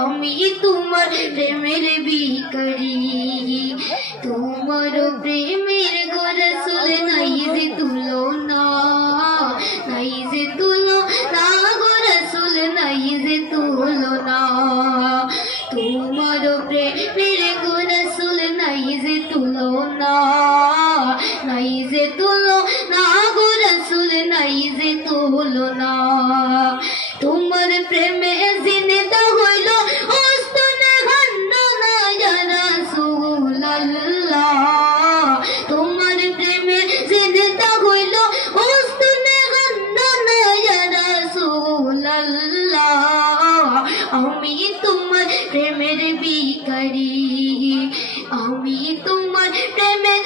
আমি তোমার প্রেমের ভিখারি তোমার প্রেমের গো রাসূল নাই যে তুলনা নাই যে তুলনা গো রাসূল নাই যে তুলনা তোমার প্রেমের গো রাসূল নাই যে তুলনা নাই যে তুলনা গো রাসূল নাই যে তুলনা তোমার প্রেমে জিন্দা হইল ওস্তনে ঘন্না ইয়া রাসূলুল্লাহ তোমার প্রেমে জিন্দা হইল ওস্তনে ঘন্না ইয়া রাসূলুল্লাহ আমি তোমার প্রেমের ভিখারি আমি তোমার প্রেমের